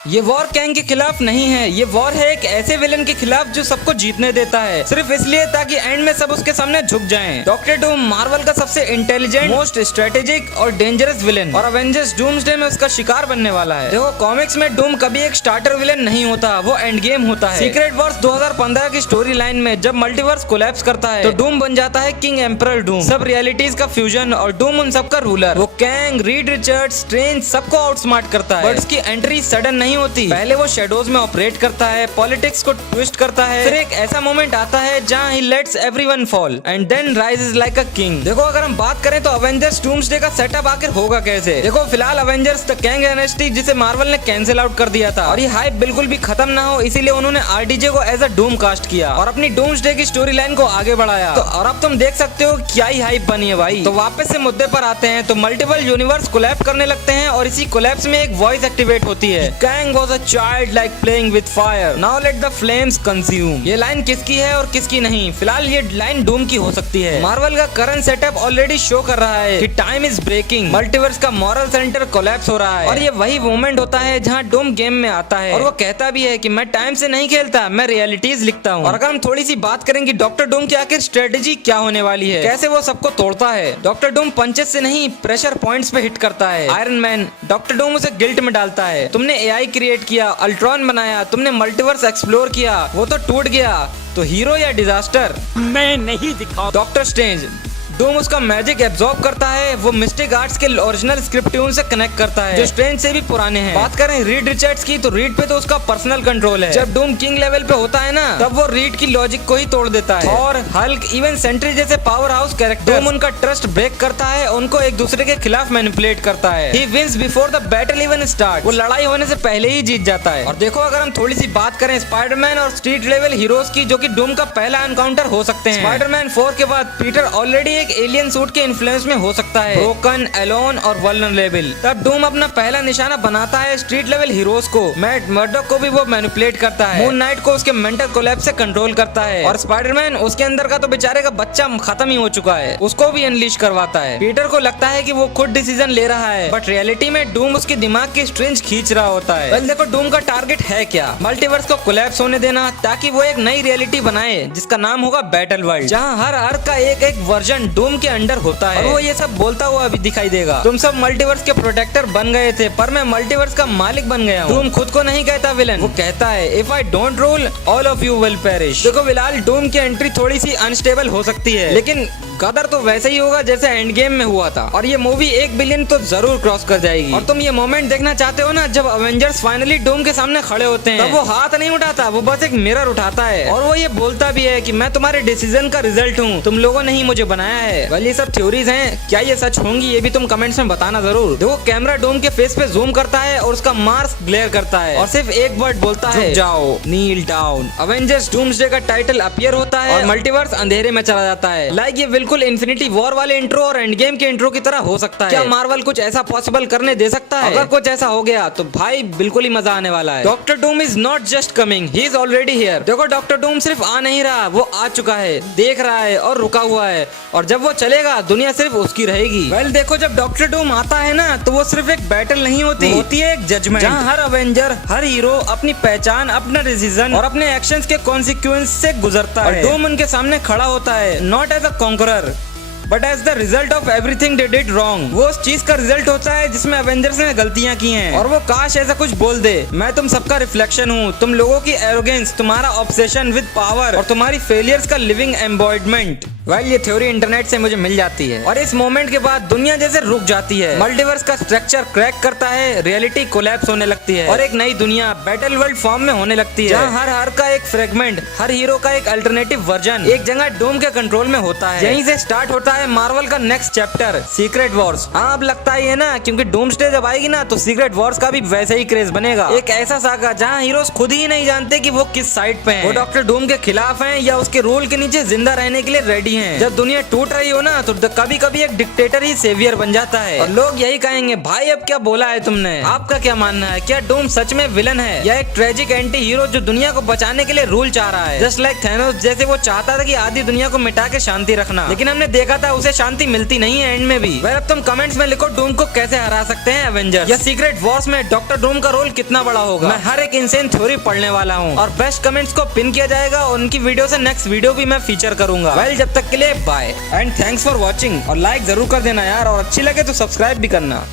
ये war Kang के खिलाफ नहीं है, ये वॉर है एक ऐसे विलन के खिलाफ जो सबको जीतने देता है, सिर्फ इसलिए ताकि एंड में सब उसके सामने झुक जाएं। डॉक्टर डूम मार्वल का सबसे इंटेलिजेंट, मोस्ट स्ट्रेटेजिक और डेंजरस विलन, और अवेंजर्स डूम्सडे में उसका शिकार बनने वाला है। देखो, कॉमिक्स में डूम कभी एक स्टार्टर विलन नहीं होता, वो एंड गेम होता है। सीक्रेट वॉर्स 2015 की स्टोरी लाइन में जब मल्टीवर्स कोलैप्स करता है तो डूम बन जाता है किंग एम्परर डूम, सब रियलिटीज का फ्यूजन, और डूम उन सबका रूलर। वो कैंग, रीड रिचर्ड्स, स्ट्रेंज सबको आउटस्मार्ट करता है, बट उसकी एंट्री सडन नहीं होती। पहले वो शेडोज में ऑपरेट करता है, पॉलिटिक्स को ट्विस्ट करता है, फिर एक ऐसा मोमेंट आता है जहां he lets everyone fall and then rises like a king. देखो, अगर हम बात करें तो अवेंजर्स डूम्सडे का सेटअप आखिर होगा कैसे। देखो, फिलहाल अवेंजर्स द कैंग डायनेस्टी जिसे मार्वल ने कैंसिल आउट कर दिया था, और ये हाइप बिल्कुल भी खत्म ना हो इसीलिए उन्होंने आरडीजे को एज अ डूम कास्ट किया और अपनी डूम्सडे की स्टोरी लाइन को आगे बढ़ाया। तो और अब तुम देख सकते हो क्या ही हाइप बनी है भाई। तो वापस से मुद्दे पर आते हैं, तो मल्टीपल यूनिवर्स कोलैप्स करने लगते हैं और इसी कोलैप्स में एक वॉइस एक्टिवेट होती है, Kang was a child like playing with fire, now let the flames consume। ये लाइन किसकी है और किसकी नहीं? फिलहाल ये लाइन डूम की हो सकती है। मार्वल का करंट सेटअप ऑलरेडी शो कर रहा है कि टाइम इज ब्रेकिंग, मल्टीवर्स का मॉरल सेंटर कोलैप्स हो रहा है, और ये वही मोमेंट होता है जहां डूम गेम में आता है और वो कहता भी है कि मैं टाइम से नहीं खेलता, मैं रियलिटीज लिखता हूँ। और अगर हम थोड़ी सी बात करें कि डॉक्टर डूम की आखिर स्ट्रेटेजी क्या होने वाली है, कैसे वो सबको तोड़ता है। डॉक्टर डूम पंचेस से नहीं, प्रेशर पॉइंट्स पे हिट करता है। आयरन मैन, डॉक्टर डूम उसे गिल्ट में डालता है, तुमने एआई क्रिएट किया, अल्ट्रॉन बनाया, तुमने मल्टीवर्स एक्सप्लोर किया, वो तो टूट गया, तो हीरो या डिजास्टर? मैं नहीं दिखा। डॉक्टर स्ट्रेंज, डूम उसका मैजिक एब्जॉर्ब करता है, वो मिस्टिक आर्ट्स के ओरिजिनल स्क्रिप्ट ट्यून से कनेक्ट करता है जो स्ट्रेंज से भी पुराने हैं। बात करें रीड रिचर्ड्स की, तो रीड पे तो उसका पर्सनल कंट्रोल है। जब डूम किंग लेवल पे होता है ना, तब वो रीड की लॉजिक को ही तोड़ देता है। और हल्क, इवन सेंट्री जैसे पावर हाउस कैरेक्टर, डूम उनका ट्रस्ट ब्रेक करता है, उनको एक दूसरे के खिलाफ मैनिपुलेट करता है। He wins before the battle even start, वो लड़ाई होने से पहले ही जीत जाता है। और देखो, अगर हम थोड़ी सी बात करें स्पाइडरमैन और स्ट्रीट लेवल हीरोज की, जो कि डूम का पहला एनकाउंटर हो सकते हैं। स्पाइडरमैन 4 के बाद पीटर ऑलरेडी एक एलियन सूट के इन्फ्लुएंस में हो सकता है, ब्रोकन, एलोन और वल्नरेबल। तब डूम अपना पहला निशाना बनाता है स्ट्रीट लेवल हीरोज को। मैट मर्डॉक को भी वो मैनिपुलेट करता है, मून नाइट को उसके मेंटल कोलैप्स से कंट्रोल करता है, और स्पाइडरमैन उसके अंदर का तो बेचारे का बच्चा खत्म ही हो चुका है, उसको भी अनलीश करवाता है। पीटर को लगता है कि वो खुद डिसीजन ले रहा है, बट रियलिटी में डूम उसके दिमाग की स्ट्रिंज खींच रहा होता है। वेल, देखो, डूम का टारगेट है क्या? मल्टीवर्स को कोलैप्स होने देना, ताकि वो एक नई रियलिटी बनाए जिसका नाम होगा बैटल वर्ल्ड, जहाँ हर अर्थ का एक एक वर्जन डूम के अंडर होता है, और वो ये सब बोलता हुआ अभी दिखाई देगा। तुम सब मल्टीवर्स के प्रोटेक्टर बन गए थे, पर मैं मल्टीवर्स का मालिक बन गया हूँ। डूम खुद को नहीं कहता विलन, वो कहता है if I don't rule all of you will perish. देखो, फिलहाल डूम की एंट्री थोड़ी सी अनस्टेबल हो सकती है, लेकिन गदर तो वैसे ही होगा जैसे एंड गेम में हुआ था, और ये मूवी 1 बिलियन तो जरूर क्रॉस कर जाएगी। और तुम ये मोमेंट देखना चाहते हो ना, जब अवेंजर्स फाइनली डूम के सामने खड़े होते हैं, तब वो हाथ नहीं उठाता, वो बस एक मिरर उठाता है, और वो ये बोलता भी है कि मैं तुम्हारे डिसीजन का रिजल्ट हूँ, तुम लोगों ने ही मुझे बनाया है। वेल, ये सब थ्योरीज हैं, क्या ये सच होंगी ये भी तुम कमेंट्स में बताना जरूर। देखो, कैमरा डूम के फेस पे जूम करता है और उसका मार्स ग्लेयर करता है, और सिर्फ एक वर्ड बोलता है, जाओ, नील डाउन। अवेंजर्स डूम्सडे का टाइटल अपीयर होता है और मल्टीवर्स अंधेरे में चला जाता है। लाइक ये बिल्कुल इन्फिनिटी वॉर वाले इंट्रो और एंड गेम के इंट्रो की तरह हो सकता है। क्या मार्वल कुछ ऐसा पॉसिबल करने दे सकता है? अगर कुछ ऐसा हो गया तो भाई बिल्कुल ही मजा आने वाला है। Doctor doom is not just coming, he is already here. देखो, डॉक्टर डूम सिर्फ आ नहीं रहा, वो आ चुका है, देख रहा है और रुका हुआ है, और जब वो चलेगा दुनिया सिर्फ उसकी रहेगी। वेल, देखो, जब डॉक्टर डूम आता है ना, तो वो सिर्फ एक बैटल नहीं होती है एक जजमेंट, जहाँ हर अवेंजर, हर हीरो अपनी पहचान, अपना डिसीजन और अपने एक्शंस के कॉन्सिक्वेंस से गुजरता है। डूम उनके सामने खड़ा होता है, not as a conqueror but as the result of everything they did wrong. वो उस चीज का रिजल्ट होता है जिसमें अवेंजर्स ने गलतियां की हैं, और वो काश ऐसा कुछ बोल दे, मैं तुम सबका रिफ्लेक्शन हूँ, तुम लोगों की एरोगेंस, तुम्हारा ऑब्सेशन विद पावर और तुम्हारी फेलियर्स का लिविंग एम्बॉडिमेंट। वेल, ये थ्योरी इंटरनेट से मुझे मिल जाती है, और इस मोमेंट के बाद दुनिया जैसे रुक जाती है, मल्टीवर्स का स्ट्रक्चर क्रैक करता है, रियलिटी कोलैप्स होने लगती है, और एक नई दुनिया बैटल वर्ल्ड फॉर्म में होने लगती है, जहाँ हर का एक फ्रेगमेंट, हर हीरो का एक अल्टरनेटिव वर्जन एक जगह डूम के कंट्रोल में होता है। यहीं से स्टार्ट होता है मार्वल का नेक्स्ट चैप्टर, सीक्रेट वॉर्स। हाँ, अब लगता ही है ना, क्योंकि डूम्सडे जब आएगी ना, तो सीक्रेट वॉर्स का भी वैसे ही क्रेज बनेगा। एक ऐसा सागा जहाँ हीरोज खुद ही नहीं जानते कि वो किस साइड पे हैं, वो डॉक्टर डूम के खिलाफ हैं या उसके रूल के नीचे जिंदा रहने के लिए रेडी है। जब दुनिया टूट रही हो ना तो कभी कभी एक डिक्टेटर ही सेवियर बन जाता है और लोग यही कहेंगे भाई अब क्या बोला है तुमने। आपका क्या मानना है, क्या डूम सच में विलन है या एक ट्रेजिक एंटी हीरो जो दुनिया को बचाने के लिए रूल चाह रहा है, जस्ट लाइक थैनोस जैसे वो चाहता था कि आधी दुनिया को मिटा के शांति रखना, लेकिन हमने देखा था उसे शांति मिलती नहीं है एंड में भी। अब तुम कमेंट्स में लिखो डूम को कैसे हरा सकते हैं एवेंजर्स या सीक्रेट वॉर्स में डॉक्टर डूम का रोल कितना बड़ा होगा। मैं हर एक इंसेन थ्योरी पढ़ने वाला हूँ और बेस्ट कमेंट्स को पिन किया जाएगा और उनकी वीडियो से नेक्स्ट वीडियो भी मैं फीचर करूंगा। वेल जब तक के लिए bye and thanks for watching और लाइक जरूर कर देना यार, और अच्छी लगे तो सब्सक्राइब भी करना।